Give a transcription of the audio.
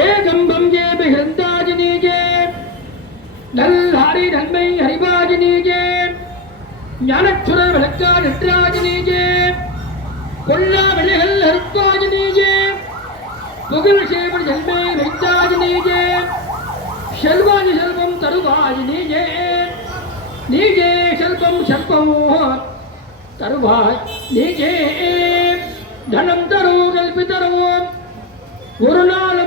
Ekambam J நல் ஹரி நன்மை ஹரிபாஜினிஜே ஞானச்சுர விளக்கா நின்றாஜினிஜே கொல்லா விலைகள் அருக்காஜினிஜே புகழ் சேவன் செல்மே வைத்தாஜி நீஜே செல்வாஜி செல்வம் தருவாஜி நீஜே நீஜே செல்வம் செல்வமோ தருவாய் நீஜே தனம் தரு கல்பி தருவோம் ஒரு நாள்